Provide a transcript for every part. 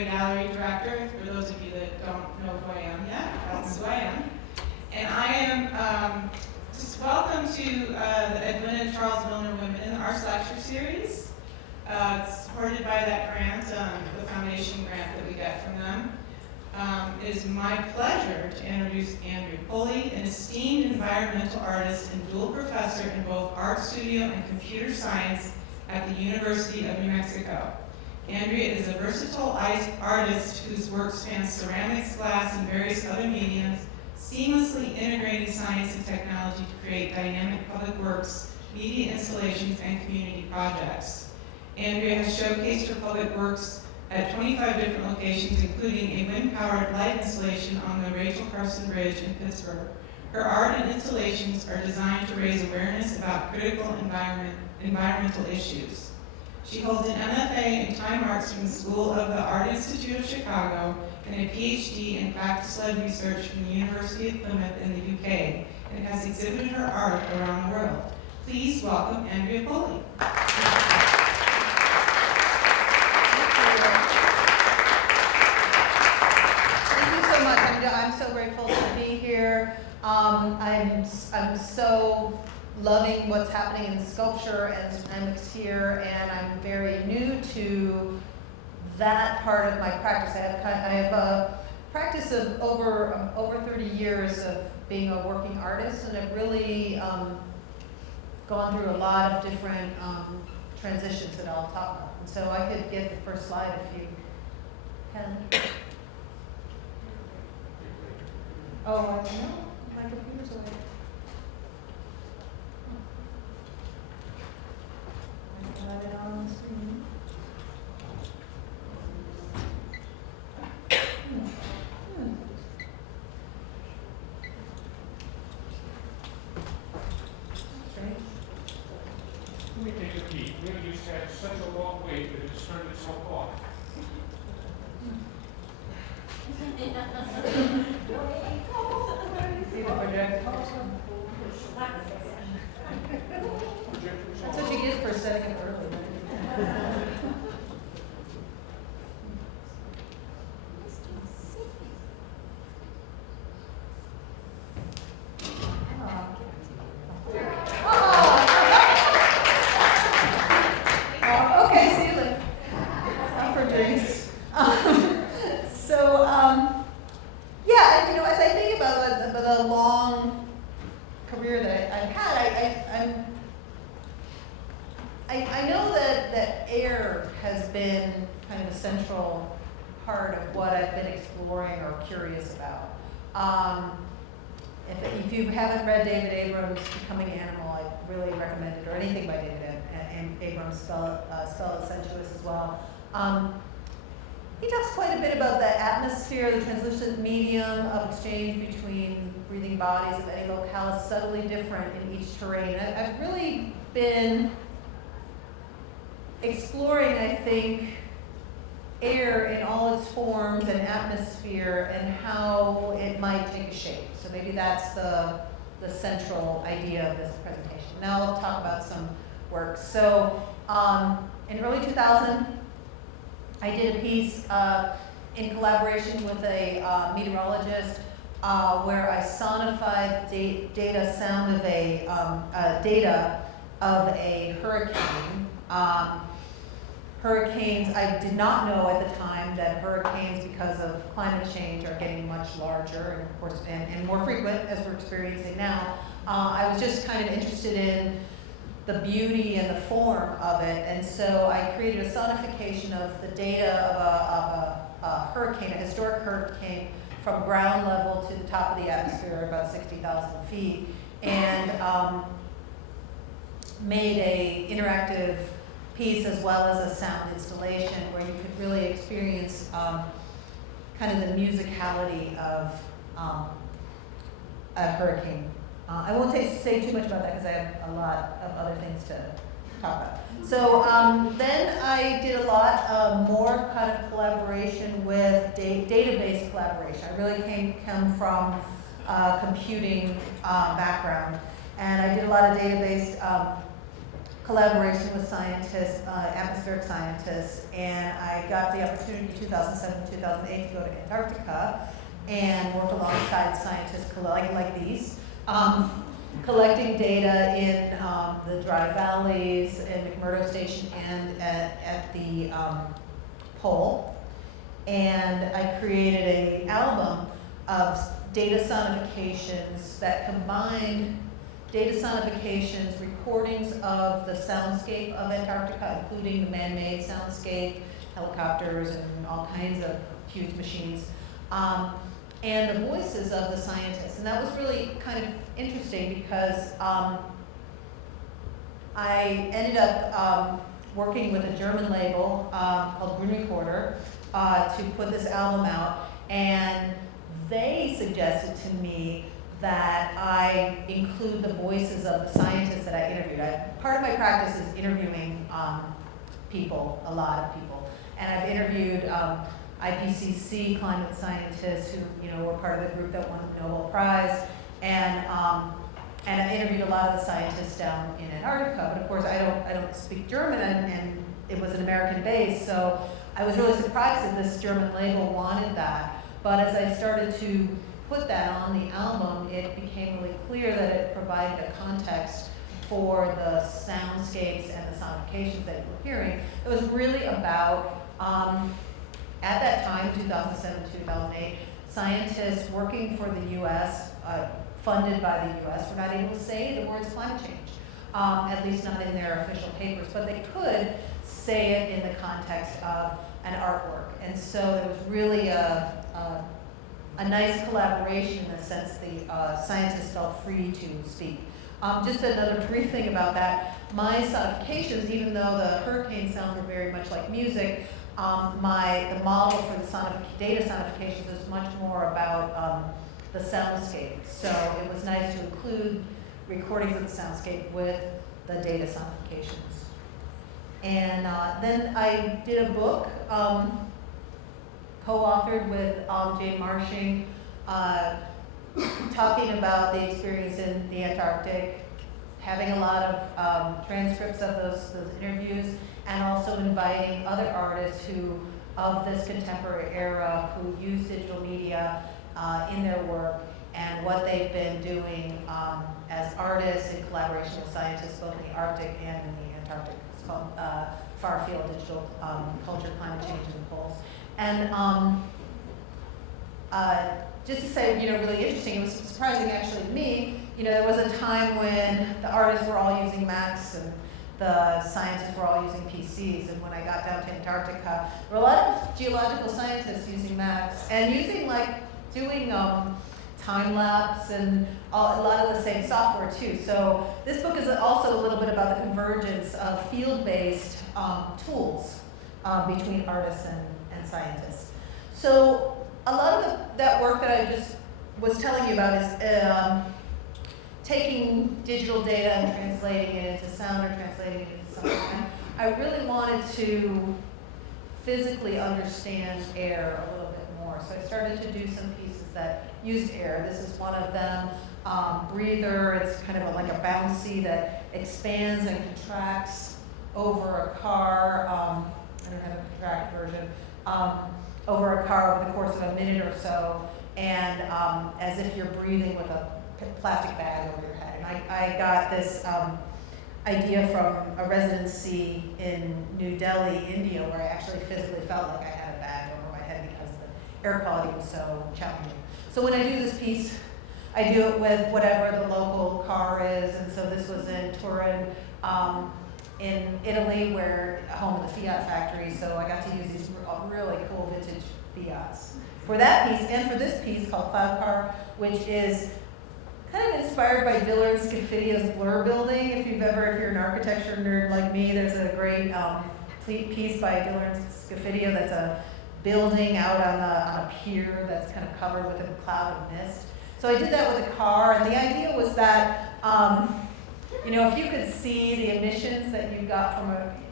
Contemporary Gallery Director, for those of you that don't know who I am yet, that's who I am. And I am just welcome to the Edwina and Charles Milner Women in the Arts Lecture Series. It's supported by that grant, the foundation grant that we get from them. It is my pleasure to introduce Andrea Polli, an esteemed environmental artist and dual professor in both art studio and computer science at the University of New Mexico. Andrea is a versatile artist whose work spans ceramics, glass, and various other mediums, seamlessly integrating science and technology to create dynamic public works, media installations, and community projects. Andrea has showcased her public works at 25 different locations, including a wind-powered light installation on the Rachel Carson Bridge in Pittsburgh. Her art and installations are designed to raise awareness about critical environmental issues. She holds an MFA in Fine Arts from the School of the Art Institute of Chicago and a PhD in practice-led research from the University of Plymouth in the UK, and has exhibited her art around the world. Please welcome Andrea Polli. I'm so grateful to be here. I'm so loving what's happening in sculpture and ceramics here, and I'm very new to that part of my practice. I have a practice of over 30 years of being a working artist, and I've really gone through a lot of different transitions that I'll talk about. And so I could get the first slide if you can. Oh, I don't know. My computer's away. I got it on the screen. Let me take a peek. We used to have such a long wait that it's turned itself off. See the project? That's what you get for setting it early. Okay, see you later. Time for drinks. Yeah, as I think about the long career that I've had, I know that air has been kind of a central part of what I've been exploring or curious about. If you haven't read David Abrams' Becoming Animal, I really recommend it, or anything by David Abrams, spell it sensuous as well. He talks quite a bit about the atmosphere, the translucent medium of exchange between breathing bodies of any locale is subtly different in each terrain. I've really been exploring, I think, air in all its forms and atmosphere and how it might take a shape. So maybe that's the central idea of this presentation. Now I'll talk about some work. So in early 2000, I did a piece in collaboration with a meteorologist where I sonified data of a hurricane. Hurricanes, I did not know at the time that hurricanes, because of climate change, are getting much larger and, of course, and more frequent, as we're experiencing now. I was just kind of interested in the beauty and the form of it, and so I created a sonification of the data of a hurricane, a historic hurricane, from ground level to the top of the atmosphere, about 60,000 feet, and made a interactive piece as well as a sound installation where you could really experience kind of the musicality of a hurricane. I won't say too much about that because I have a lot of other things to talk about. So then I did a lot more kind of collaboration with database collaboration. I really come from a computing background, and I did a lot of database collaboration with scientists, atmospheric scientists, and I got the opportunity in 2007, 2008 to go to Antarctica and work alongside scientists like these, collecting data in the dry valleys in McMurdo Station and at the pole. And I created an album of data sonifications that combined data sonifications, recordings of the soundscape of Antarctica, including the man-made soundscape, helicopters and all kinds of huge machines, and the voices of the scientists. And that was really kind of interesting because I ended up working with a German label called Grün Recorder to put this album out, and they suggested to me that I include the voices of the scientists that I interviewed. Part of my practice is interviewing people, a lot of people. And I've interviewed IPCC climate scientists who were part of the group that won the Nobel Prize. And I interviewed a lot of the scientists down in Antarctica. But of course, I don't speak German, and it was an American base. So I was really surprised that this German label wanted that. But as I started to put that on the album, it became really clear that it provided a context for the soundscapes and the sonifications that you were hearing. It was really about, at that time, 2007, 2008, scientists working for the US, funded by the US, were not able to say the words climate change, at least not in their official papers, but they could say it in the context of an artwork. And so there was really a nice collaboration in the sense the scientists felt free to speak. Just another brief thing about that, my sonifications, even though the hurricane sounds were very much like music, the model for the data sonifications is much more about the soundscape. So it was nice to include recordings of the soundscape with the data sonifications. And then I did a book, co-authored with Jane Marshing, talking about the experience in the Antarctic, having a lot of transcripts of those interviews, and also inviting other artists of this contemporary era who use digital media in their work and what they've been doing as artists in collaboration with scientists both in the Arctic and in the Antarctic. It's called Far Field Digital Culture, Climate Change, and the Poles. And just to say, really interesting, it was surprising actually to me, there was a time when the artists were all using Macs and the scientists were all using PCs, and when I got down to Antarctica, there were a lot of geological scientists using Macs and doing time lapse and a lot of the same software too. So this book is also a little bit about the convergence of field-based tools between artists and scientists. So a lot of that work that I just was telling you about is taking digital data and translating it into sound or translating it into something. I really wanted to physically understand air a little bit more. So I started to do some pieces that used air. This is one of them. Breather, it's kind of like a bouncy that expands and contracts over a car. I don't have a contract version. Over a car over the course of a minute or so, and as if you're breathing with a plastic bag over your head. And I got this idea from a residency in New Delhi, India, where I actually physically felt like I had a bag over my head because the air quality was so challenging. So when I do this piece, I do it with whatever the local car is, and so this was in Turin, in Italy, where home of the Fiat factory, so I got to use these really cool vintage Fiats for that piece and for this piece called Cloud Car, which is kind of inspired by Dillard Scafidio's Blur building. If you're an architecture nerd like me, there's a great piece by Dillard Scafidio that's a building out on a pier that's kind of covered with a cloud of mist. So I did that with a car, and the idea was that if you could see the emissions that you got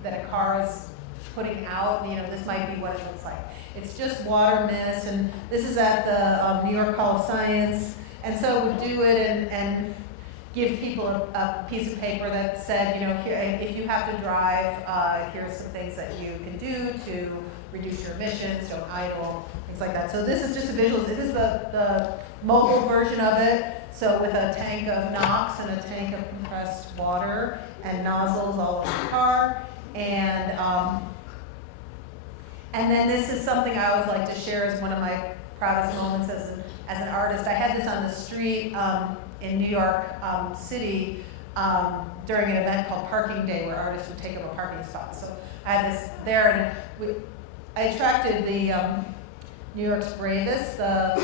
that a car is putting out, this might be what it looks like. It's just water mist, and this is at the New York Hall of Science, and so we do it, and give people a piece of paper that said, you know, here, if you have to drive, here's some things that you can do to reduce your emissions, don't idle, things like that. So this is just a visual. This is the mobile version of it. So with a tank of NOx and a tank of compressed water and nozzles all over the car. And then this is something I always like to share as one of my proudest moments as an artist. I had this on the street in New York City during an event called Parking Day, where artists would take up a parking spot. So I had this there, and I attracted the New York's bravest, the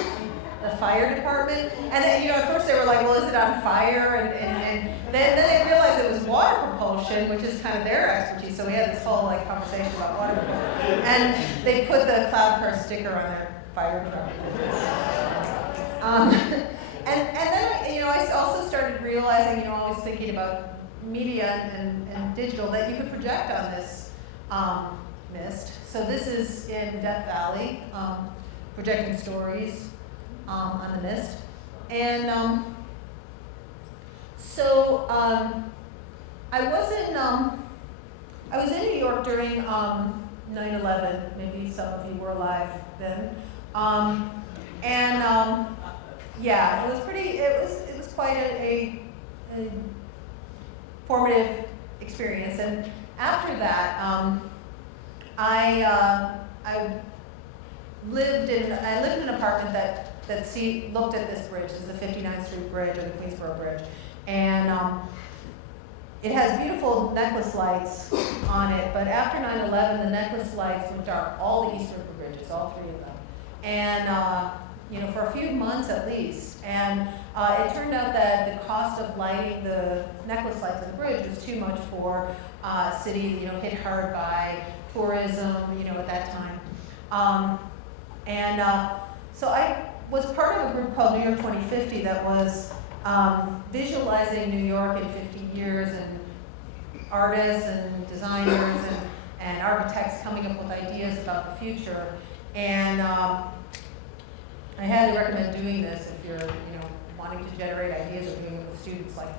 fire department. And then, you know, at first they were like, well, is it on fire? And then they realized it was water propulsion, which is kind of their expertise. So we had this whole like conversation about water propulsion. And they put the Cloud Car sticker on their fire truck. And then, you know, I also started realizing, you know, I was thinking about media and digital, that you could project on this mist. So this is in Death Valley, projecting stories on the mist. And I was in New York during 9/11. Maybe some of you were alive then. Yeah, it was quite a formative experience. And after that, I lived in an apartment that looked at this bridge. This is the 59th Street Bridge, or the Queensboro Bridge, and it has beautiful necklace lights on it. But after 9/11, the necklace lights went dark. All the East River bridges, all three of them, and you know, for a few months at least. And it turned out that the cost of lighting the necklace lights on the bridge was too much for a city, you know, hit hard by tourism, you know, at that time. So I was part of a group called New York 2050 that was visualizing New York in 50 years, and artists and designers and architects coming up with ideas about the future. And I highly recommend doing this if you're, you know, wanting to generate ideas or doing it with students. Like,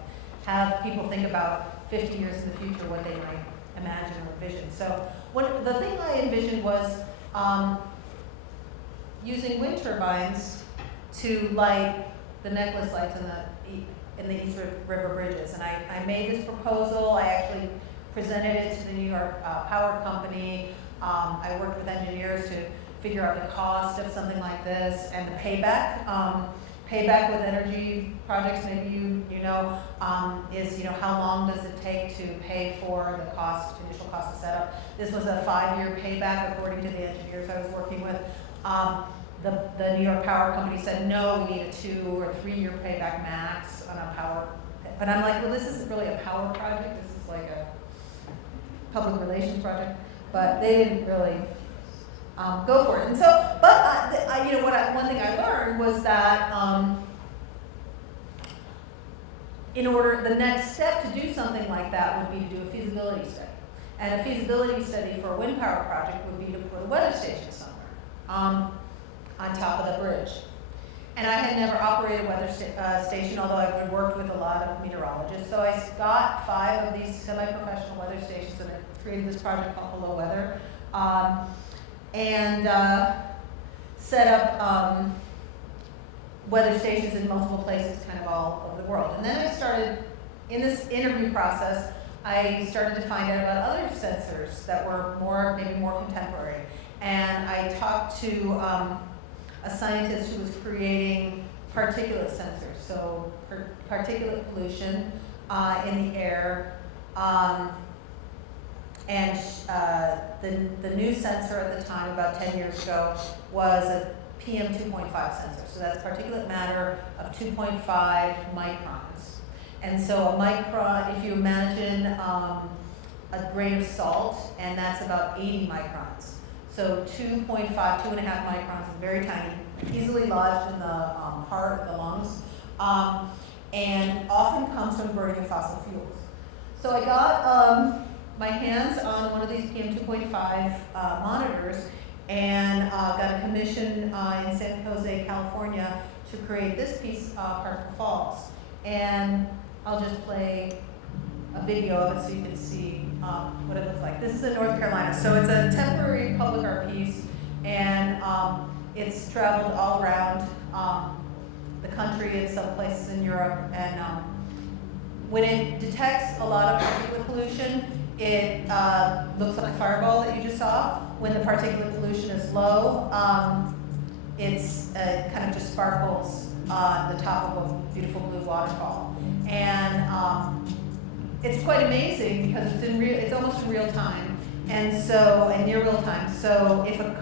have people think about 50 years in the future, what they might imagine or envision. So the thing I envisioned was using wind turbines to light the necklace lights in the East River bridges. And I made this proposal. I actually presented it to the New York Power Company. I worked with engineers to figure out the cost of something like this and the payback. Payback with energy projects, maybe you know, is, you know, how long does it take to pay for the initial cost of setup. This was a 5-year payback according to the engineers I was working with. The New York Power Company said, no, we need a 2 or 3 year payback max on a power. But I'm like, well, this isn't really a power project. This is like a public relations project. But they didn't really go for it. And so, you know, one thing I learned was that the next step to do something like that would be to do a feasibility study. And a feasibility study for a wind power project would be to put a weather station somewhere on top of the bridge. And I had never operated a weather station, although I had worked with a lot of meteorologists. So I got 5 of these semi-professional weather stations, and I created this project called Hello Weather. And set up weather stations in multiple places, kind of all over the world. And then I started, in this interview process, I started to find out about other sensors that were maybe more contemporary. And I talked to a scientist who was creating particulate sensors, so particulate pollution in the air. And the new sensor at the time, about 10 years ago, was a PM 2.5 sensor. So that's particulate matter of 2.5 microns. And so a micron, if you imagine a grain of salt, and that's about 80 microns. So 2.5 microns is very tiny, easily lodged in the heart, the lungs, and often comes from burning of fossil fuels. So I got my hands on one of these PM 2.5 monitors, and got a commission in San Jose, California, to create this piece, Particle Falls. And I'll just play a video of it so you can see what it looks like. This is in North Carolina, so it's a temporary public art piece, and it's traveled all around the country and some places in Europe. And when it detects a lot of particulate pollution, it looks like a fireball that you just saw. When the particulate pollution is low, it's kind of just sparkles on the top of a beautiful blue waterfall. And it's quite amazing because it's almost in real time, and near real time. So if a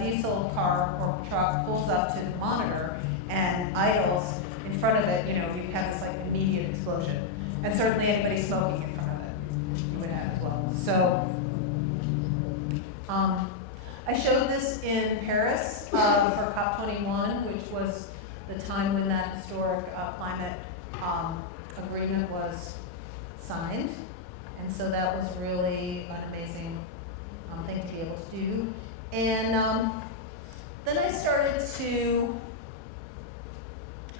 diesel car or truck pulls up to the monitor and idles in front of it, you have this like immediate explosion. And certainly anybody smoking in front of it, you would have as well. So I showed this in Paris for COP21, which was the time when that historic climate agreement was signed. And so that was really an amazing thing to be able to do. And then I started to,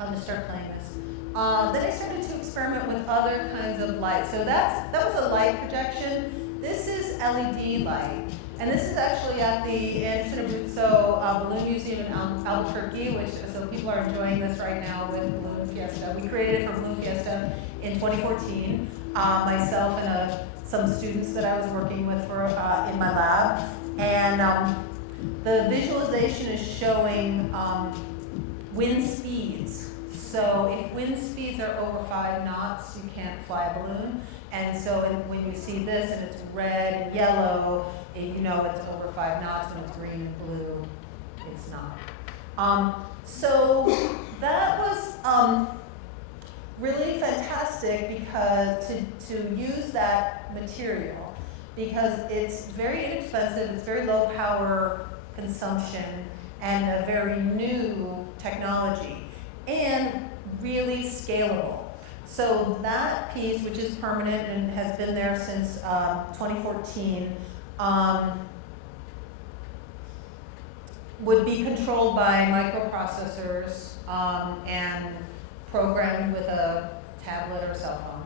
I'll just start playing this. Then I started to experiment with other kinds of light. So that was a light projection. This is LED light. And this is actually at the Anderson Abruzzo Balloon Museum in Albuquerque, so people are enjoying this right now with Balloon Fiesta. We created it for Balloon Fiesta in 2014, myself and some students that I was working with in my lab. And the visualization is showing wind speeds. So if wind speeds are over 5 knots, you can't fly a balloon. And so when you see this and it's red and yellow, you know it's over 5 knots. When it's green and blue, it's not. So that was really fantastic because to use that material, because it's very inexpensive, it's very low power consumption, and a very new technology, and really scalable. So that piece, which is permanent and has been there since 2014, would be controlled by microprocessors and programmed with a tablet or a cell phone.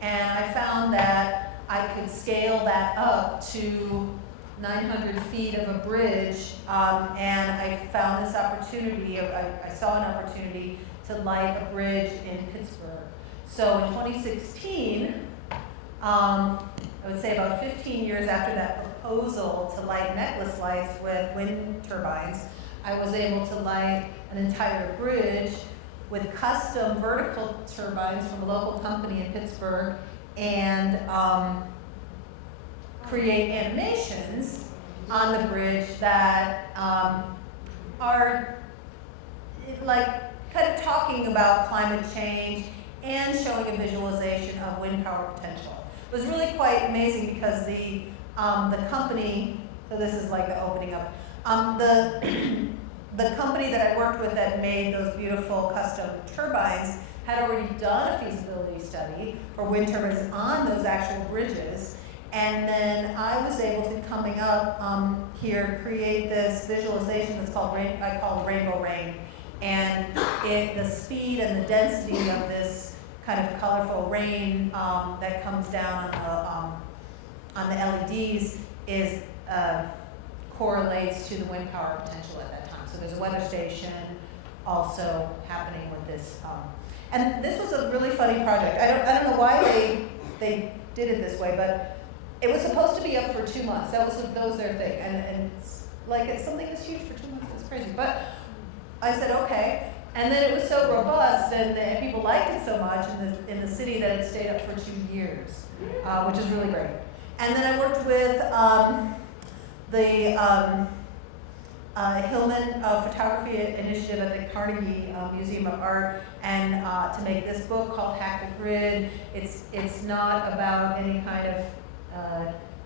And I found that I could scale that up to 900 feet of a bridge, and I found this opportunity, I saw an opportunity to light a bridge in Pittsburgh. So in 2016, I would say about 15 years after that proposal to light necklace lights with wind turbines, I was able to light an entire bridge with custom vertical turbines from a local company in Pittsburgh, and create animations on the bridge that are like kind of talking about climate change and showing a visualization of wind power potential. It was really quite amazing because the company, so this is like the opening up, the company that I worked with that made those beautiful custom turbines had already done a feasibility study for wind turbines on those actual bridges. And then I was able to, coming up here, create this visualization that's called, I call it Rainbow Rain. And the speed and the density of this kind of colorful rain that comes down on the LEDs is correlates to the wind power potential at that time. So there's a weather station also happening with this. And this was a really funny project. I don't know why they did it this way, but it was supposed to be up for 2 months. That was their thing. And it's something that's huge for 2 months. It's crazy. But I said, okay. And then it was so robust, and people liked it so much in the city that it stayed up for 2 years, which is really great. And then I worked with the Hillman Photography Initiative at the Carnegie Museum of Art, and to make this book called Hack the Grid. It's not about any kind of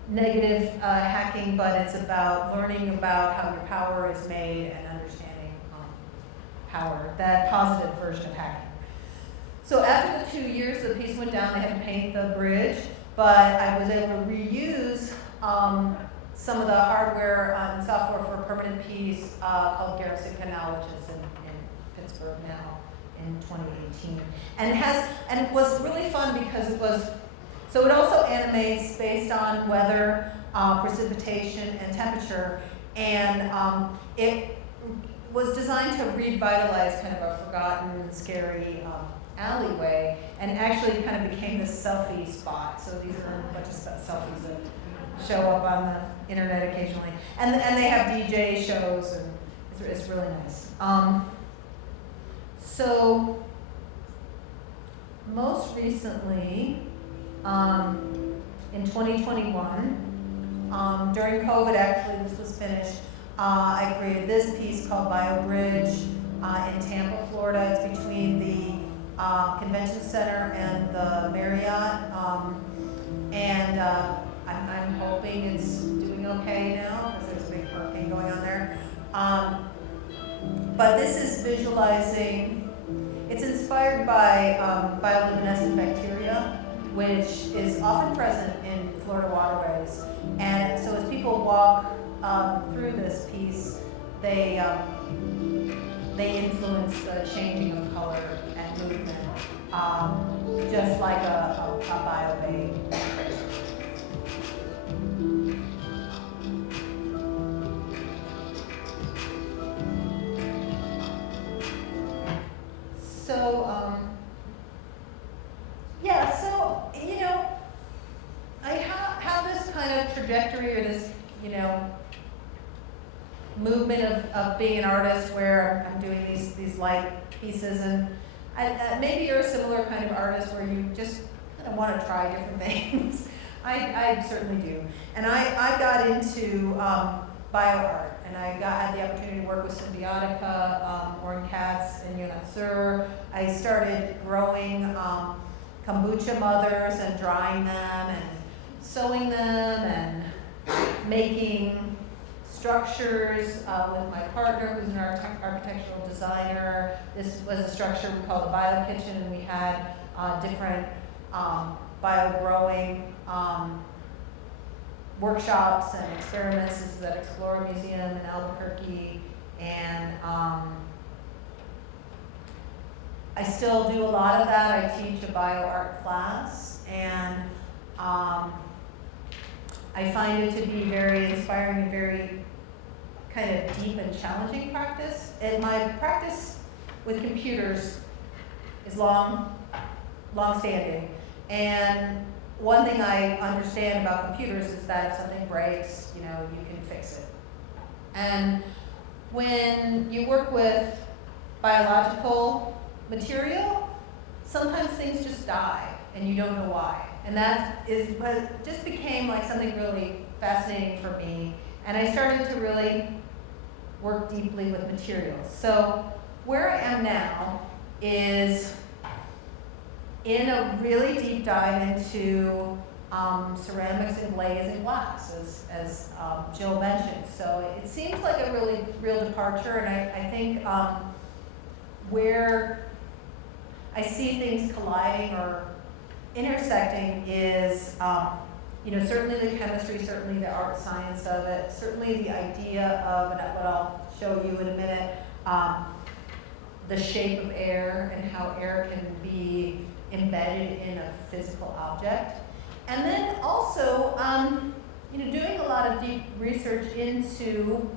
negative hacking, but it's about learning about how your power is made and understanding power, that positive version of hacking. So after the 2 years, the piece went down. They had to paint the bridge, but I was able to reuse some of the hardware and software for a permanent piece called Garrison Canal, which is in Pittsburgh now, in 2018. And it was really fun because so it also animates based on weather, precipitation, and temperature. And it was designed to revitalize kind of a forgotten, scary alleyway, and actually kind of became this selfie spot. So these are a bunch of selfies that show up on the internet occasionally. And they have DJ shows, and it's really nice. So most recently, in 2021, during COVID, actually, this was finished, I created this piece called Bio Bridge in Tampa, Florida. It's between the Convention Center and the Marriott. I'm hoping it's doing okay now because there's a big hurricane going on there. But this is visualizing, it's inspired by bioluminescent bacteria, which is often present in Florida waterways. And so as people walk through this piece, they influence the changing of color and movement, just like a bio-bay. So, yeah, so, I have this kind of trajectory or this, movement of being an artist where I'm doing these light pieces, and maybe you're a similar kind of artist where you just kind of want to try different things. I certainly do. And I got into bio art, and I had the opportunity to work with Symbiotica, Oren Katz, and Yonat Sur. I started growing kombucha mothers and drying them and sewing them and making structures with my partner, who's an architectural designer. This was a structure we called the Bio Kitchen, and we had different bio growing workshops and experiments. This is at Explorer Museum in Albuquerque, and I still do a lot of that. I teach a bio art class, and I find it to be very inspiring and very kind of deep and challenging practice. And my practice with computers is long-standing. And one thing I understand about computers is that if something breaks, you can fix it. And when you work with biological material, sometimes things just die and you don't know why. And that just became like something really fascinating for me. And I started to really work deeply with materials. So where I am now is in a really deep dive into ceramics and glaze and glass, as Jill mentioned. So it seems like a really real departure, and I think where I see things colliding or intersecting is, certainly the chemistry, certainly the art science of it, certainly the idea of, and what I'll show you in a minute, the shape of air and how air can be embedded in a physical object. And then also, doing a lot of deep research into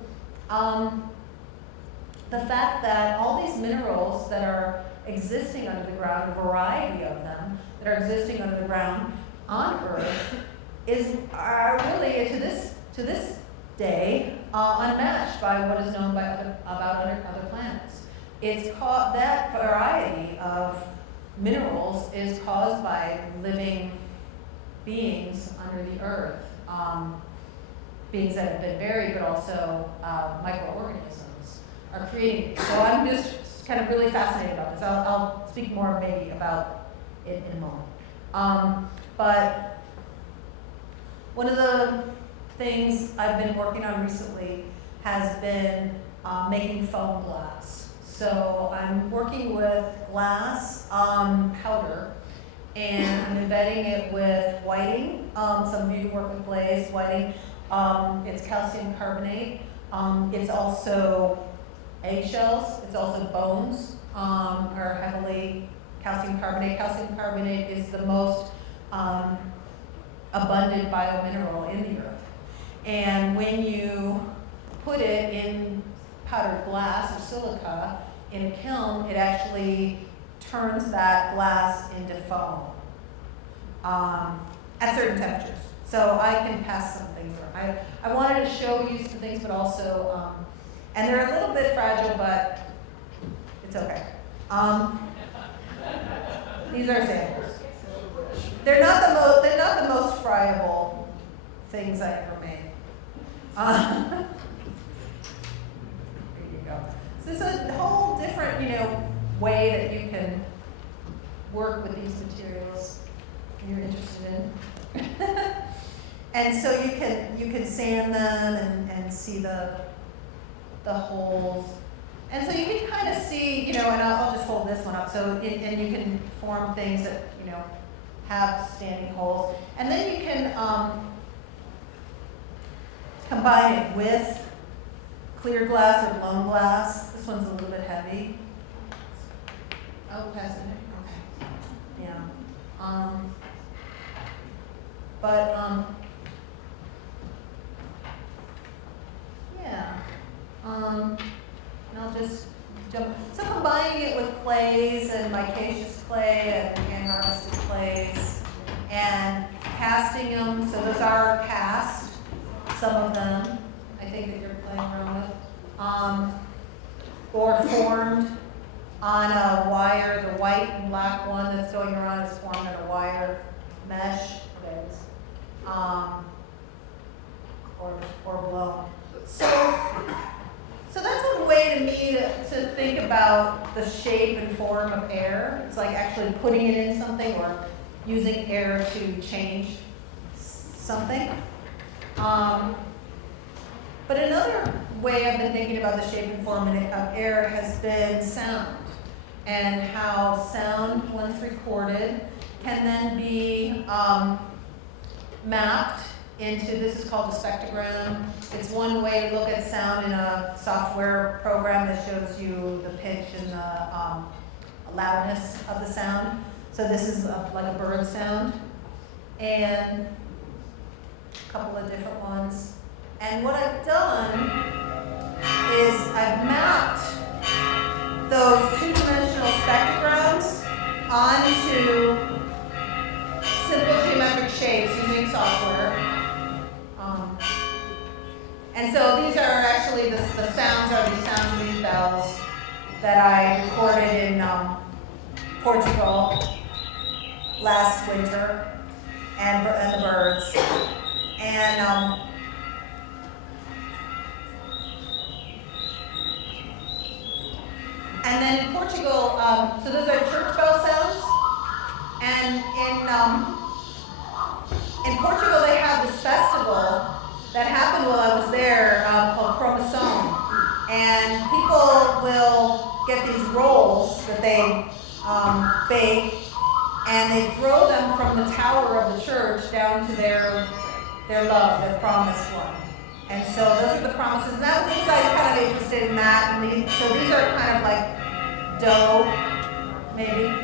the fact that all these minerals that are existing under the ground, a variety of them that are existing under the ground on Earth, are really to this day unmatched by what is known about other planets. It's called, that variety of minerals is caused by living beings under the Earth, beings that have been buried, but also microorganisms are creating it. So I'm just kind of really fascinated about this. I'll speak more maybe about it in a moment. But one of the things I've been working on recently has been making foam glass. So I'm working with glass powder, and I'm embedding it with whiting. Some of you work with glaze whiting. It's calcium carbonate. It's also eggshells. It's also bones. are heavily calcium carbonate. Calcium carbonate is the most abundant biomineral in the earth. And when you put it in powdered glass or silica in a kiln, it actually turns that glass into foam at certain temperatures. So I can pass some things around. I wanted to show you some things, but also, and they're a little bit fragile, but it's okay. These are samples. They're not the most friable things I ever made. There you go. So there's a whole different, way that you can work with these materials you're interested in. And so you can sand them and see the holes. And so you can kind of see, and I'll just hold this one up. So, and you can form things that, have standing holes. And then you can combine it with clear glass or blown glass. This one's a little bit heavy. Oh, pass it. Okay. Yeah. Yeah. And I'll just jump. So combining it with clays and micaceous clay and hand-harvested clays and casting them. So those are cast, some of them, I think that you're playing around with. Or formed on a wire. The white and black one that's going around is formed on a wire mesh. Or blown. So that's one way to me to think about the shape and form of air. It's like actually putting it in something or using air to change something. But another way I've been thinking about the shape and form of air has been sound, and how sound, once recorded, can then be mapped into, this is called a spectrogram. It's one way to look at sound in a software program that shows you the pitch and the loudness of the sound. So this is like a bird sound, and a couple of different ones. And what I've done is I've mapped those two-dimensional spectrograms onto simple geometric shapes using software. And so these are actually, the sounds are these sound wave bells that I recorded in Portugal last winter, and the birds. And then in Portugal, so those are church bell sounds. And in Portugal, they have this festival that happened while I was there called Chromosome. And people will get these rolls that they bake, and they throw them from the tower of the church down to their love, their promised one. And so those are the promises. And that was things I was kind of interested in that. And so these are kind of like dough, maybe.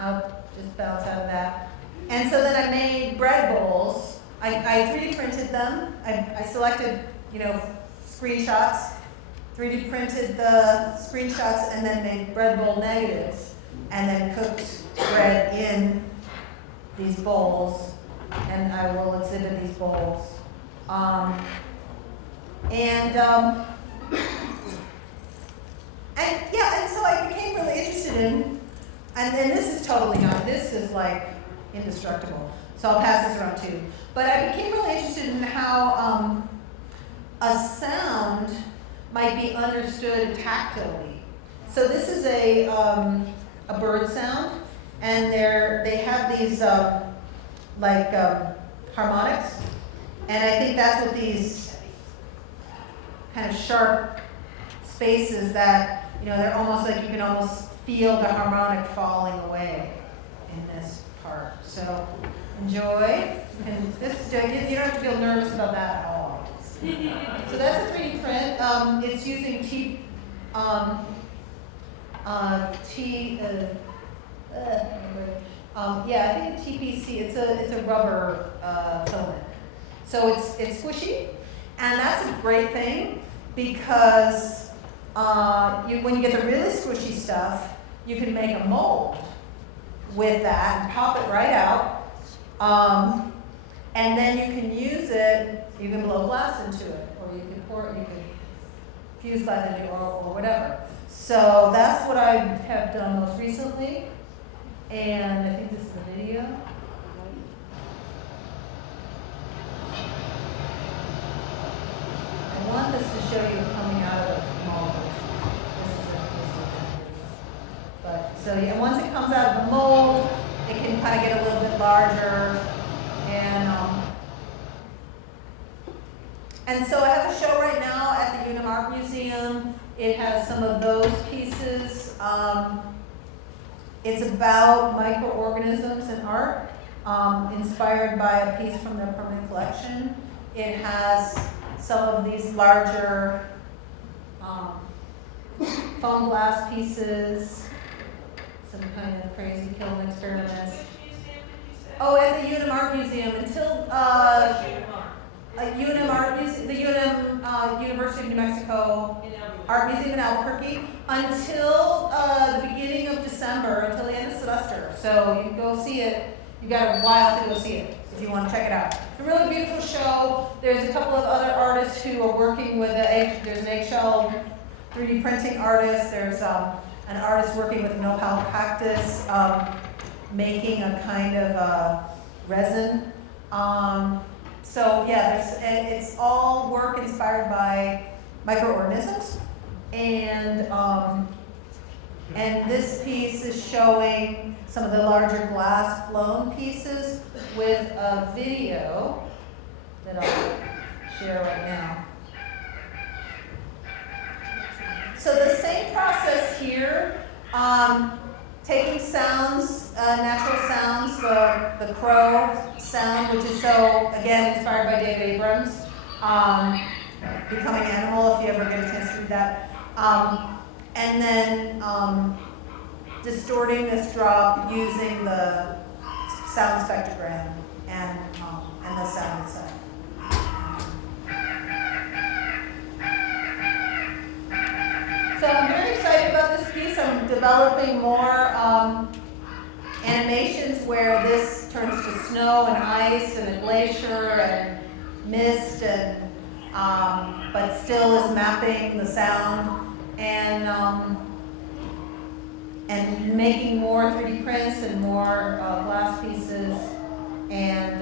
I'll just bounce out of that. And so then I made bread bowls. I 3D printed them. I selected, screenshots, 3D printed the screenshots, and then made bread bowl negatives, and then cooked bread in these bowls, and I will exhibit these bowls. And so I became really interested in, and this is totally not, this is like indestructible, so I'll pass this around too. But I became really interested in how a sound might be understood tactilely. So this is a bird sound, and they have these harmonics, and I think that's what these kind of sharp spaces that, they're almost like you can almost feel the harmonic falling away in this part. So enjoy, and this, you don't have to feel nervous about that at all. So that's a 3D print. It's using yeah, I think TPC. It's a rubber filament. So it's squishy, and that's a great thing because when you get the really squishy stuff, you can make a mold with that and pop it right out. And then you can use it, you can blow glass into it, or you can fuse glass into it, or whatever. So that's what I have done most recently. And I think this is the video. I want this to show you coming out of the mold. But so yeah, once it comes out of the mold, it can kind of get a little bit larger. And so I have a show right now at the Unum Art Museum. It has some of those pieces. It's about microorganisms in art, inspired by a piece from their permanent collection. It has some of these larger foam glass pieces, some kind of crazy kiln experiments. Oh, at the Unum Art Museum until Unum Art Museum, the Unum University of New Mexico Art Museum in Albuquerque until the beginning of December, until the end of the semester. So you can go see it. You got a while to go see it if you want to check it out. It's a really beautiful show. There's a couple of other artists who are working with there's an eggshell 3D printing artist. There's an artist working with a nopal cactus, making a kind of resin. So yeah, it's all work inspired by microorganisms, and this piece is showing some of the larger glass blown pieces with a video that I'll share right now. So the same process here, taking sounds, natural sounds, the crow sound, which is so, again, inspired by David Abrams, Becoming Animal, if you ever get a chance to read that. And then distorting this drop using the sound spectrogram and the sound itself. So I'm very excited about this piece. I'm developing more animations where this turns to snow and ice and a glacier and mist, and but still is mapping the sound and making more 3D prints and more glass pieces, and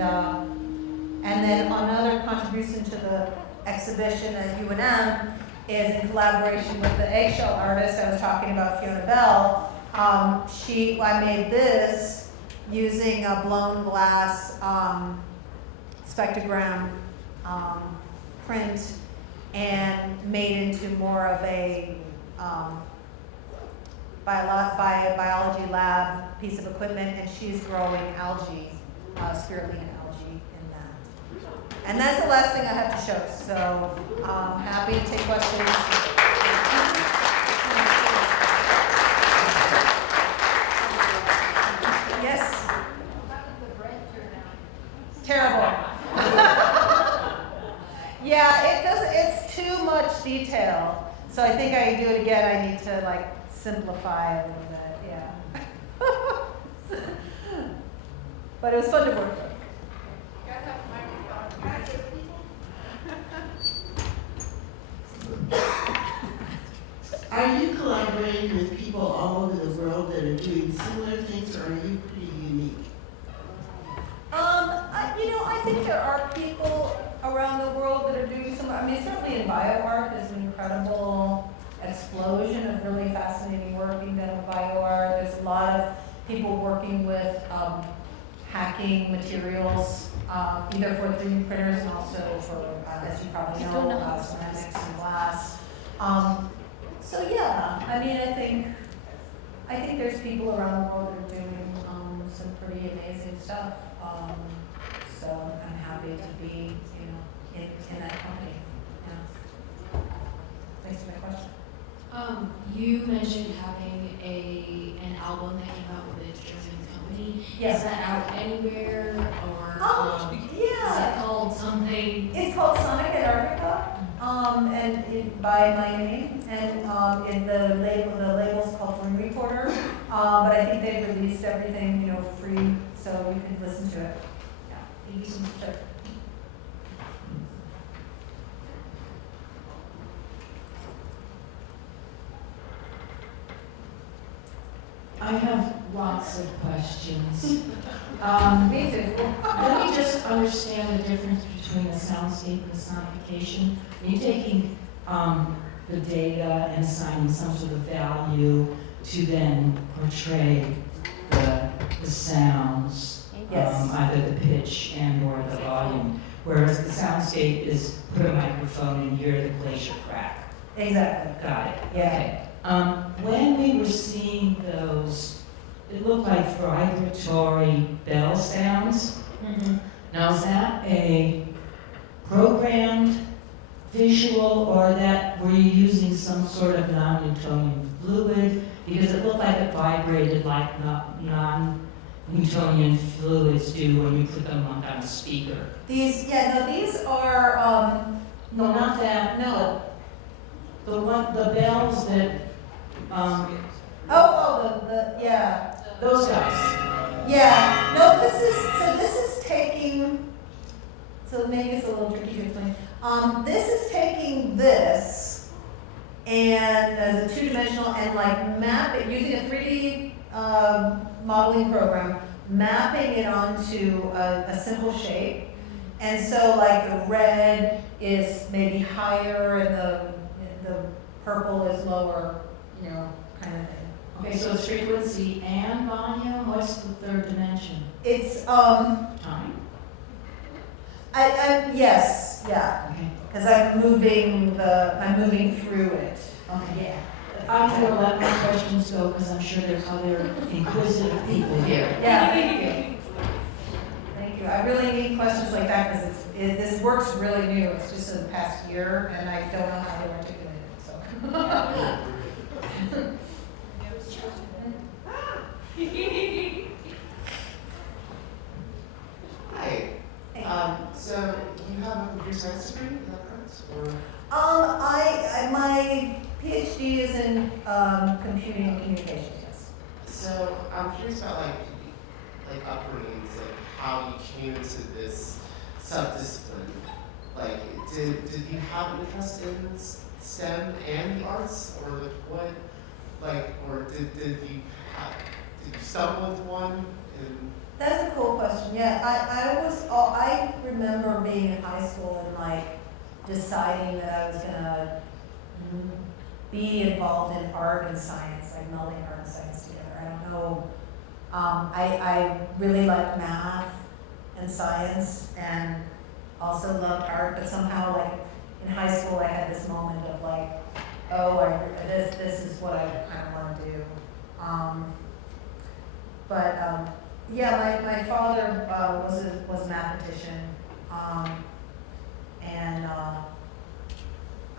then another contribution to the exhibition at UNM is in collaboration with the eggshell artist I was talking about, Fiona Bell. I made this using a blown glass spectrogram print and made into more of a biology lab piece of equipment, and she's growing algae, spirulina algae in that. And that's the last thing I have to show, so happy to take questions. Yes? How did the bread turn out? Terrible. Yeah, it doesn't, it's too much detail. So I think I do it again, I need to like simplify a little bit, yeah. But it was fun to work with. You guys have a microphone. Are you collaborating with people all over the world that are doing similar things, or are you pretty unique? I think there are people around the world that are doing some, certainly in bioart, there's an incredible explosion of really fascinating work being done with bioart. There's a lot of people working with hacking materials, either for 3D printers and also for, as you probably know, ceramics and glass. So yeah, I think there's people around the world that are doing some pretty amazing stuff. So I'm happy to be, in that company. my question. You mentioned having an album that came out with a German company. Yes. Is that out anywhere or is Yeah. it called something? It's called Sonic Antarctica, by my name, and the label's called Wind Recorder. But I think they've released everything, free, so you can listen to it. Yeah, thank you so much. Sure. I have lots of questions. Me too. Let me just understand the difference between a soundscape and a sonification. Are you taking the data and assigning some sort of value to then portray the sounds, Yes. either the pitch and or the volume? Whereas the soundscape is put a microphone and hear the glacier crack. Exactly. Got it. Yeah. Okay. When we were seeing those, it looked like vibratory bell sounds. Mm-hmm. Now, is that a programmed visual, or that were you using some sort of non-Newtonian fluid? Because it looked like it vibrated like non-Newtonian fluids do when you put them on a speaker. These are, No, not that. no. The bells that, Yeah. those guys. Yeah, no, this is taking, so maybe it's a little tricky to explain. This is taking this and as a two-dimensional and like map it, using a 3D modeling program, mapping it onto a simple shape. And so like the red is maybe higher and the purple is lower, kind of thing. Okay, so it's frequency and volume. What's the third dimension? It's, Time. yes, yeah, Okay. because I'm moving through it. Okay. Yeah. I'm going to let my questions go because I'm sure there's other inquisitive people here. Yeah, thank you. Thank you. I really need questions like that because this work's really new. It's just in the past year and I don't know how to articulate it, so. Hi. Hey. So you have a computer science degree, is that correct? Or My PhD is in computing and communications, yes. so I'm curious about like upbringings, like how you came into this subdiscipline. Like, did you have an interest in STEM and the arts, or like what? Like, or did you stumble into one? And That's a cool question. Yeah, I remember being in high school and like deciding that I was gonna be involved in art and science, like melding art and science together. I don't know. I really liked math and science and also loved art, but somehow like in high school I had this moment of like, oh, this is what I kind of want to do. Yeah, my father was a mathematician, and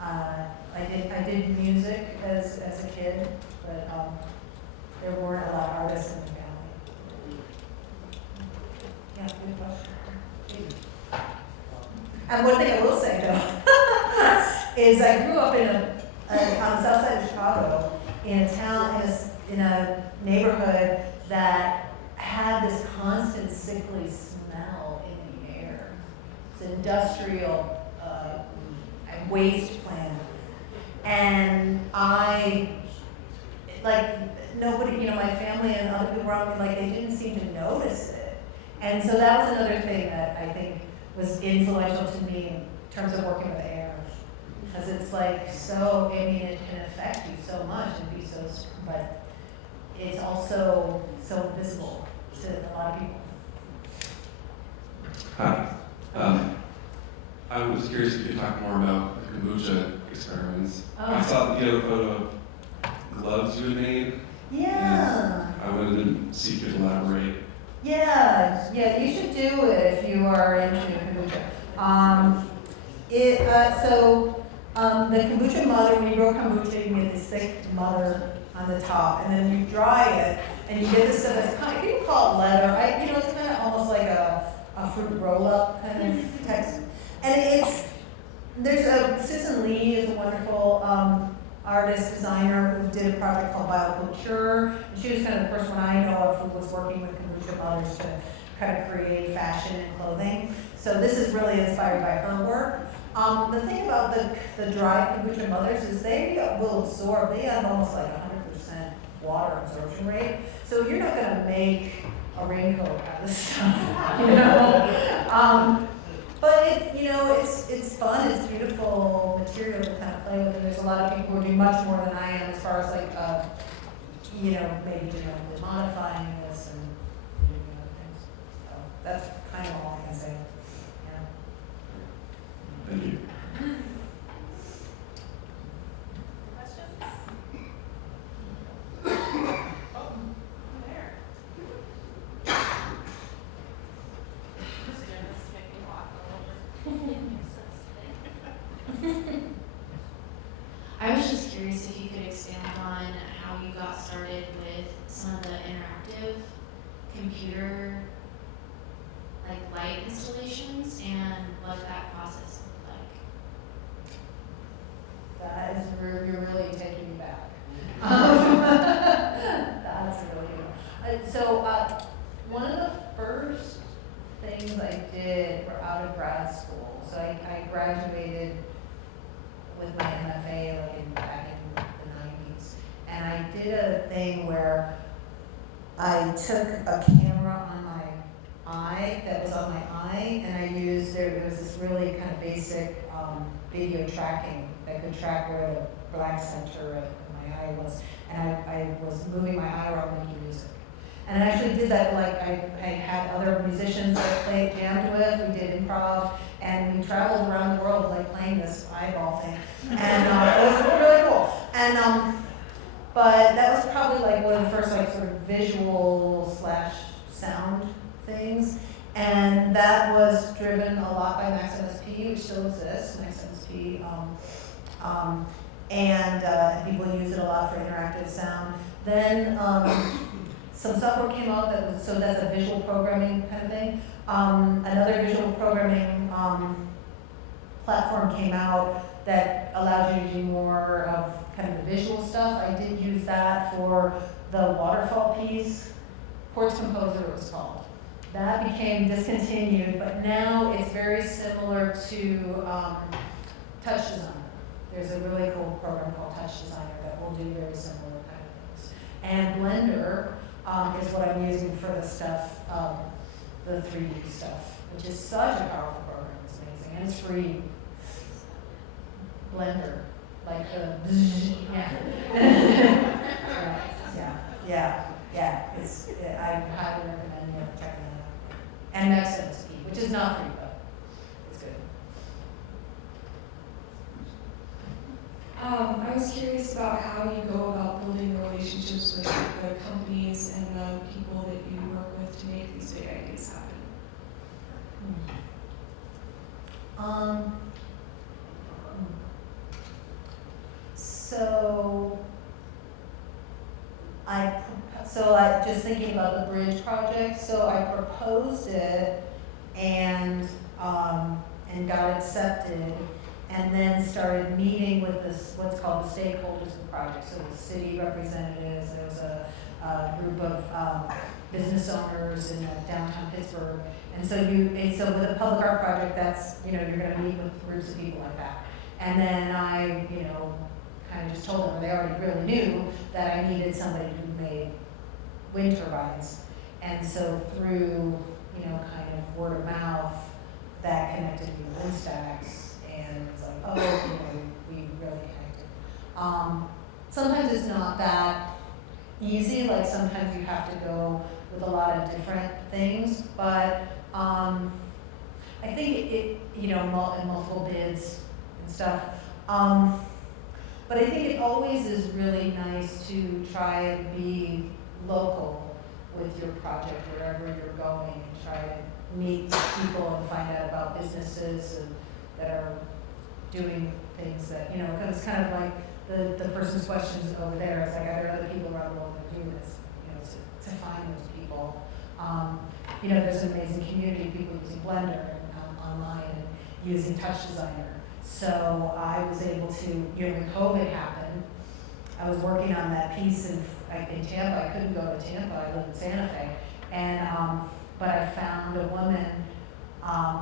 I did music as a kid, but there weren't a lot of artists in the family. Yeah, good question. And one thing I will say though is I grew up on the south side of Chicago in a town in a neighborhood that had this constant sickly smell in the air. It's industrial waste plant. And nobody, my family and other people around me, they didn't seem to notice it. And so that was another thing that I think was influential to me in terms of working with air. Because it's it can affect you so much and be so, but it's also so visible to a lot of people. Hi. I was curious if you could talk more about the kombucha experiments. Oh. I saw you had a photo of gloves you had made. Yeah. I wanted to see if you could elaborate. Yeah, you should do it if you are into kombucha. So The kombucha mother, when you grow kombucha, you get this thick mother on the top, and then you dry it, and you get this stuff that's kind of, you can call it leather. It's kind of almost like a fruit roll-up kind of text. And Susan Lee is a wonderful artist, designer, who did a project called Bioculture. She was kind of the first one I know of who was working with kombucha mothers to kind of create fashion and clothing. So this is really inspired by her work. The thing about the dry kombucha mothers is they will absorb, they have almost like 100% water absorption rate. So you're not gonna make a raincoat out of this stuff, you know? But it's fun, it's beautiful material to kind of play with, and there's a lot of people who do much more than I am as far as like, maybe modifying this and doing other things. So that's kind of all I can say. Yeah. Thank you. Questions? Oh, there. This is making me walk all over. I was just curious if you could expand on how you got started with some of the interactive computer light installations and what that process looked like. That is where you're really taking me back. That's really good. One of the first things I did were out of grad school. So I graduated with my MFA back in the 90s. And I did a thing where I took a camera on my eye, that was on my eye, and I used, there was this really kind of basic video tracking that could track where the black center of my eye was. And I was moving my eye around making music. And I actually did that, I had other musicians that I jammed with, we did improv, and we traveled around the world playing this eyeball thing. And it was really cool. And but that was probably one of the first sort of visual / sound things. And that was driven a lot by Max MSP, which still exists, Max MSP. And people use it a lot for interactive sound. Then some software came out so that's a visual programming kind of thing. Another visual programming platform came out that allows you to do more of kind of the visual stuff. I did use that for the waterfall piece. Quartz Composer it was called. That became discontinued, but now it's very similar to Touch Designer. There's a really cool program called Touch Designer that will do very similar kind of things. And Blender is what I'm using for the stuff, the 3D stuff, which is such a powerful program. It's amazing, and it's free. Blender, yeah. I highly recommend checking it out. And Max MSP, which is not free, but it's good. I was curious about how you go about building relationships with the companies and the people that you work with to make these big ideas happen. So I just thinking about the bridge project. So I proposed it and got accepted, and then started meeting with what's called the stakeholders of the project. So the city representatives, there was a group of business owners in downtown Pittsburgh. And so with a public art project, that's, you're gonna meet with groups of people like that. And then I, kind of just told them, they already really knew that I needed somebody who made wind turbines. And so through, kind of word of mouth, that connected me with Instax, and it's like, we really connected. Sometimes it's not that easy, sometimes you have to go with a lot of different things, but I think it in multiple bids and stuff. But I think it always is really nice to try and be local with your project wherever you're going, and try to meet people and find out about businesses that are doing things that, because it's kind of like the person's questions over there. It's like, are there other people around the world that do this? To find those people. There's an amazing community of people using Blender and online and using Touch Designer. So I was able to, when COVID happened, I was working on that piece in Tampa. I couldn't go to Tampa. I live in Santa Fe. And, but I found a woman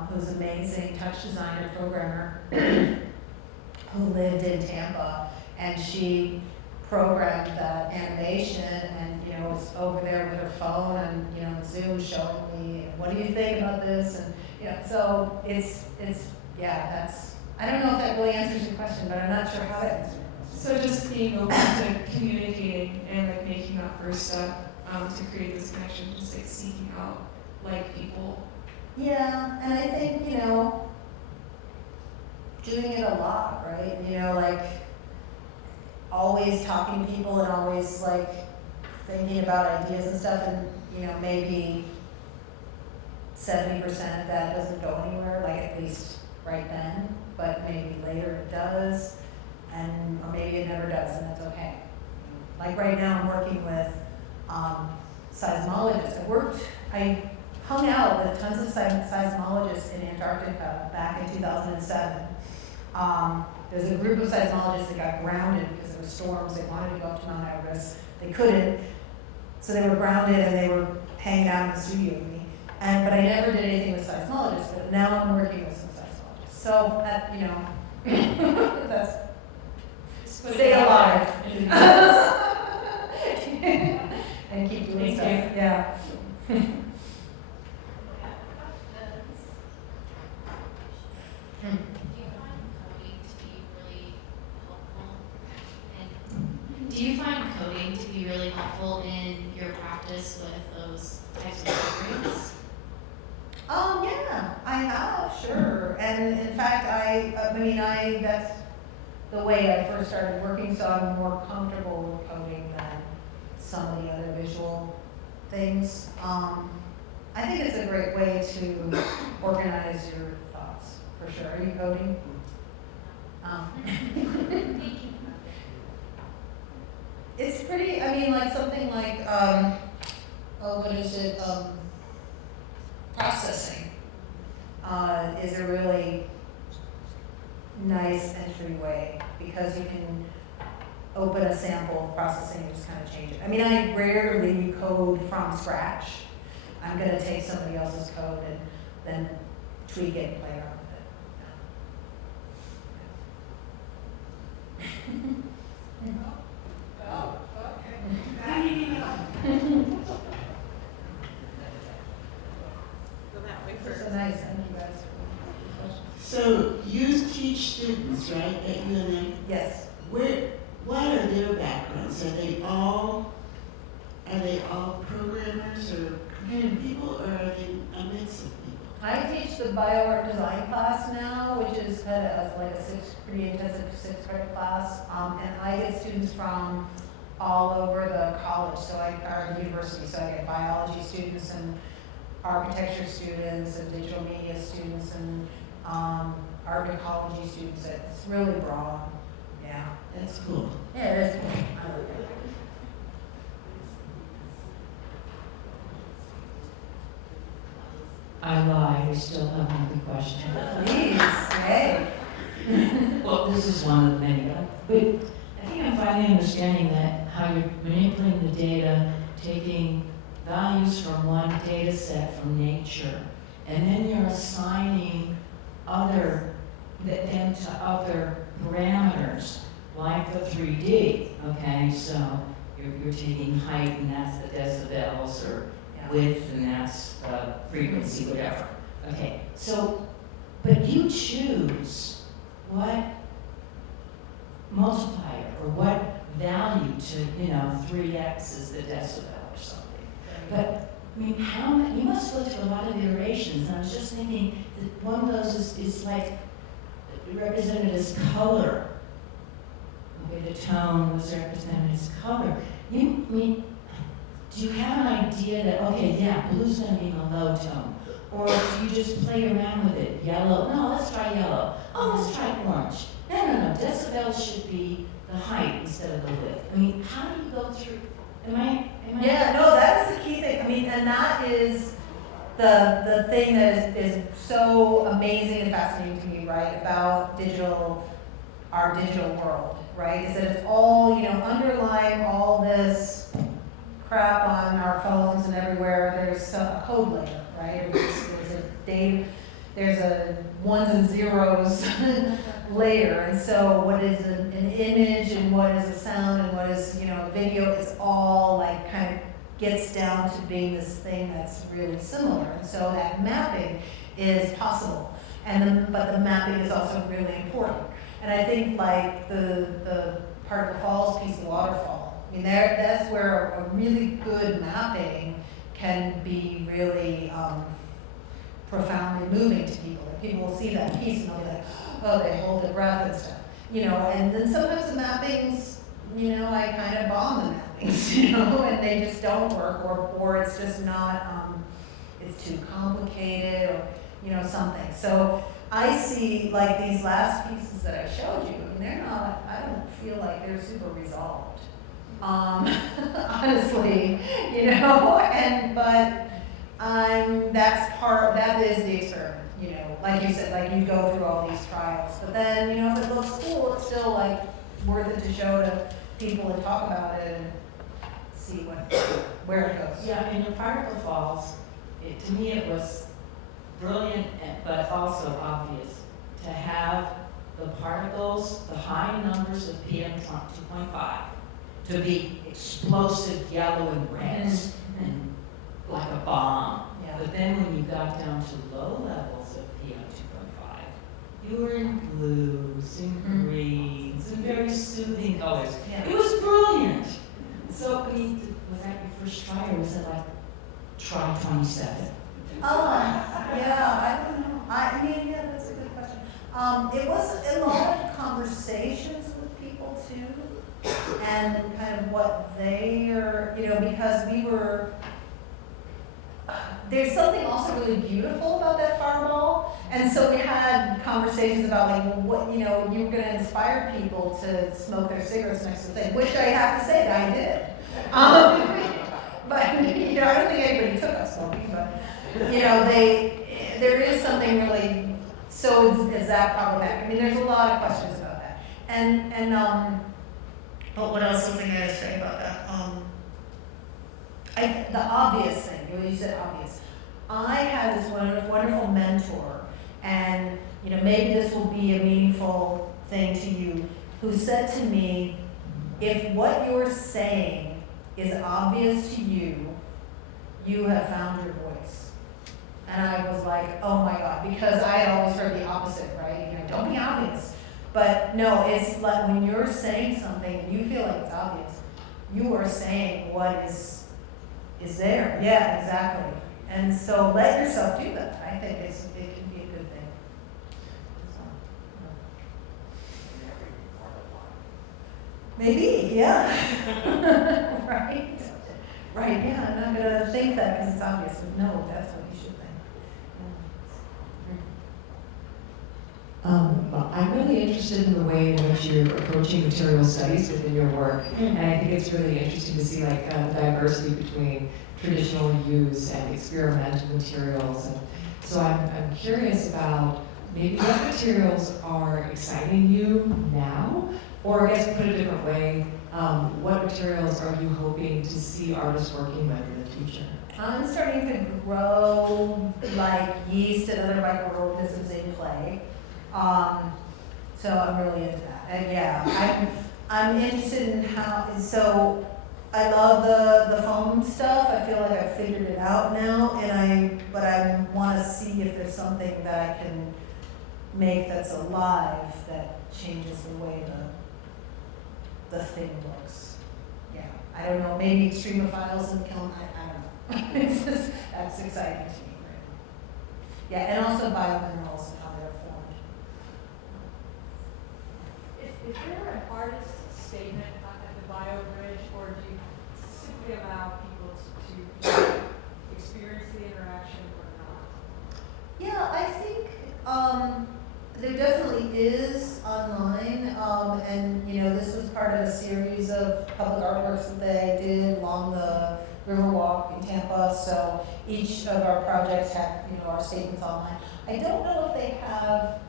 who's an amazing touch designer programmer who lived in Tampa, and she programmed that animation and, was over there with her phone and, Zoom showing me, what do you think about this? And, so it's that's, I don't know if that really answers your question, but I'm not sure how to answer your question. So just being open to communicating and like making that first step to create this connection, just like seeking out like people. Yeah, and I think, doing it a lot, right? Like always talking to people and always like thinking about ideas and stuff, and maybe 70% of that doesn't go anywhere, like at least right then, but maybe later it does, or maybe it never does, and that's okay. Like right now I'm working with seismologists. I hung out with tons of seismologists in Antarctica back in 2007. There's a group of seismologists that got grounded because there were storms. They wanted to go up to Mount Everest. They couldn't, so they were grounded and they were hanging out in the studio with me. But I never did anything with seismologists, but now I'm working with some seismologists. So, that's, stay alive. And keep doing stuff. Yeah. Do you find coding to be really helpful in your practice with those types of programs? Yeah, I have, sure. And in fact, that's the way I first started working, so I'm more comfortable with coding than some of the other visual things. I think it's a great way to organize your thoughts, for sure. Are you coding? It's pretty, like something like, what is it, processing is a really nice entryway because you can open a sample of processing and just kind of change it. I rarely code from scratch. I'm going to take somebody else's code and then tweak it and play around with it. Oh, okay. Go that way first. So nice, thank you guys for the questions. So you teach students, right, at UNM? Yes. What are their backgrounds? Are they all programmers or computer people, or are they a mix of people? I teach the bio-art design class now, which is kind of like a pretty intensive 6-credit class, and I get students from all over the college, or the university. So I get biology students and architecture students and digital media students and art ecology students. It's really broad. Yeah. That's cool. Yeah, it is cool. I like it. I lied, I still have another question. Please, hey. Well, this is one of many, but I think I'm finally understanding that how you're manipulating the data, taking values from one data set from nature, and then you're assigning them to other parameters, like the 3D, okay? So you're taking height, and that's the decibels, or width, and that's the frequency, whatever. Okay, so, but you choose what multiplier or what value to, 3x is the decibel or something. But, you must go through a lot of iterations, and I was just thinking that one of those is like represented as color. Okay, the tone was represented as color. Do you have an idea that, okay, yeah, blue's gonna be in a low tone? Or do you just play around with it? it yellow. No, let's try yellow. Oh, let's try orange. No. Decibels should be the height instead of the width. I mean, how do you go through? Am I? Yeah, no, that's the key thing. I mean, and that is the thing that is so amazing and fascinating to me, right, about our digital world, right? Is that it's all, underlying all this crap on our phones and everywhere, there's a code layer, right? There's a ones and zeros layer, and so what is an image and what is a sound and what is, a video, it's all like kind of gets down to being this thing that's really similar, and so that mapping is possible, but the mapping is also really important. And I think like the Particle Falls piece, the waterfall, I mean that's where a really good mapping can be really profoundly moving to people. Like people will see that piece and they'll be like, oh, they hold their breath and stuff, and then sometimes the mappings, I kind of bomb the mappings, and they just don't work, or it's just not, it's too complicated, or, something. So I see like these last pieces that I showed you, and they're not, I don't feel like they're super resolved. Honestly, but that is the experiment, like you said, like you go through all these trials, but then, if it looks cool, it's still like worth it to show to people and talk about it and see where it goes. Yeah, in your Particle Falls, to me it was brilliant, but also obvious to have the particles, the high numbers of PM 2.5, to be explosive yellow and reds, and like a bomb. Yeah. But then when you got down to low levels of PM 2.5, you were in blues and greens and very soothing colors. Yeah. It was brilliant. So, I mean, was that your first try, or was it like try 27? Yeah, I don't know. That's a good question. It was a lot of conversations with people too, and kind of what they are, because there's something also really beautiful about that fireball, and so we had conversations about like, well, what, you were going to inspire people to smoke their cigarettes next to the thing, which I have to say that I did. But I don't think anybody took up smoking, but there is something really, so is that problematic? I mean, there's a lot of questions about that. And but what else was I going to say about that? The obvious thing, you said obvious. I had this wonderful mentor, and maybe this will be a meaningful thing to you, who said to me, if what you're saying is obvious to you, you have found your voice. And I was like, oh my God, because I had always heard the opposite, right? Don't be obvious. But no, it's like when you're saying something and you feel like it's obvious, you are saying what is there. Yeah, exactly. And so let yourself do that. I think it can be a good thing. Maybe, yeah. Right, yeah, I'm not going to think that because it's obvious. No, that's what you should think. I'm really interested in the way in which you're approaching material studies within your work, and I think it's really interesting to see like the diversity between traditional use and experimental materials. And so I'm curious about maybe what materials are exciting you now, or I guess put a different way, what materials are you hoping to see artists working with in the future? I'm starting to grow like yeast and other microorganisms in clay. So I'm really into that. And yeah, I'm interested in how, so I love the foam stuff. I feel like I've figured it out now, but I want to see if there's something that I can make that's alive that changes the way the thing looks. Yeah, I don't know, maybe extremophiles in the kiln, I don't know. It's just, that's exciting to me, right? Yeah, and also biominerals and how they're formed. Is there an artist's statement at the BioBridge, or do you simply allow people to experience the interaction or not? Yeah, I think is online, and, you know, this was part of a series of public artworks that they did along the Riverwalk in Tampa, so each of our projects have, you know, our statements online. I don't know if they have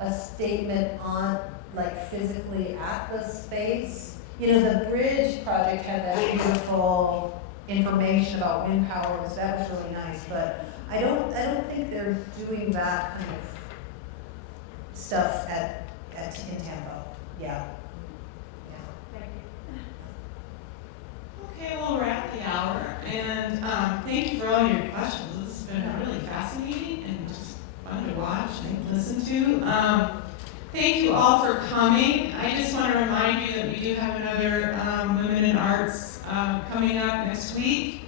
a statement on, like, physically at the space. You know, the bridge project had that beautiful information about wind power, so that was really nice, but I don't think they're doing that kind of stuff in Tampa, yeah. Thank you. Okay, well, we're at the hour, and thank you for all your questions. This has been really fascinating and just fun to watch and listen to. Thank you all for coming. I just want to remind you that we do have another Women in Arts coming up next week.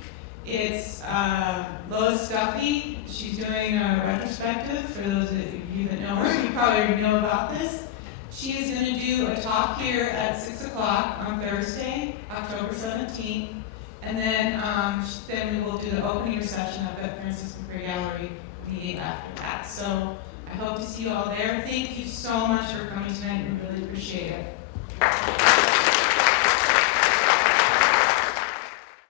It's Lois Duffy. She's doing a retrospective. For those of you that know her, you probably already know about this. She is going to do a talk here at 6 o'clock on Thursday, October 17th. And then we will do the opening reception up at Franciscan Free Gallery the after that. So I hope to see you all there. Thank you so much for coming tonight. We really appreciate it.